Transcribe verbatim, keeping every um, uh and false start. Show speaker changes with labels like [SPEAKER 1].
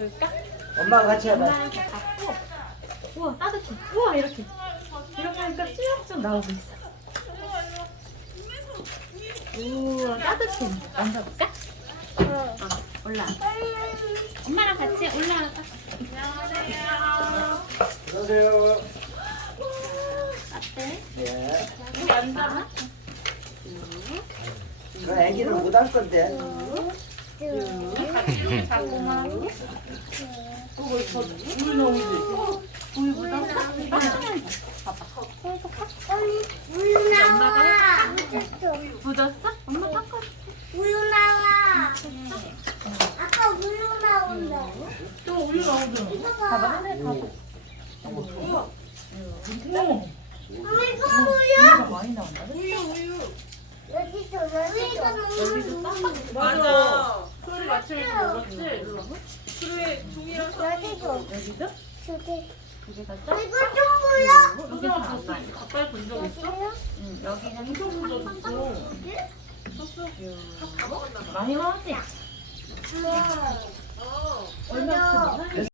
[SPEAKER 1] 줄까?
[SPEAKER 2] 엄마가 같이 해봐.
[SPEAKER 1] 엄마랑 갖고. 우와 따뜻해. 우와 이렇게. 이렇게 하니까 쭉쭉 나오고 있어. 우와 따뜻해. 만져볼까? 어, 올라. 엄마랑 같이 올라갈까?
[SPEAKER 2] 들어오세요.
[SPEAKER 1] 어때?
[SPEAKER 2] 예.
[SPEAKER 1] 여기 앉아.
[SPEAKER 2] 그 애기는 못 할 건데.
[SPEAKER 1] 같이 이렇게 잡고만.
[SPEAKER 3] 물 나오지?
[SPEAKER 1] 우유 묻었어? 빠지면 봐봐.
[SPEAKER 4] 우유
[SPEAKER 1] 엄마가
[SPEAKER 4] 나와.
[SPEAKER 1] 묻었어? 엄마 닦아.
[SPEAKER 4] 우유 나와. 아까 우유 나온다.
[SPEAKER 3] 또 우유 나오잖아.
[SPEAKER 4] 이거
[SPEAKER 1] 봐봐
[SPEAKER 4] 봐.
[SPEAKER 1] 하늘 봐봐.
[SPEAKER 3] 어머.
[SPEAKER 4] 엄마 이거
[SPEAKER 1] 우유가
[SPEAKER 4] 뭐야?
[SPEAKER 1] 많이 나온다.
[SPEAKER 3] 우유 우유.
[SPEAKER 4] 여기도 여기가
[SPEAKER 1] 여기도
[SPEAKER 4] 너무
[SPEAKER 1] 딱
[SPEAKER 3] 맞아. 소리 맞추면서 먹었지? 그래 종이랑
[SPEAKER 4] 여기도
[SPEAKER 1] 여기도
[SPEAKER 4] 저기
[SPEAKER 1] 두 개 다 짜?
[SPEAKER 4] 이거 좀 뭐야?
[SPEAKER 1] 여기서
[SPEAKER 3] 소리랑
[SPEAKER 1] 안
[SPEAKER 3] 봤어?
[SPEAKER 1] 나요.
[SPEAKER 3] 가까이 본 적 있어?
[SPEAKER 1] 응, 여기는
[SPEAKER 3] 엄청 본 적 있어.
[SPEAKER 1] 많이 나오지?
[SPEAKER 4] 어.
[SPEAKER 1] 얼마큼?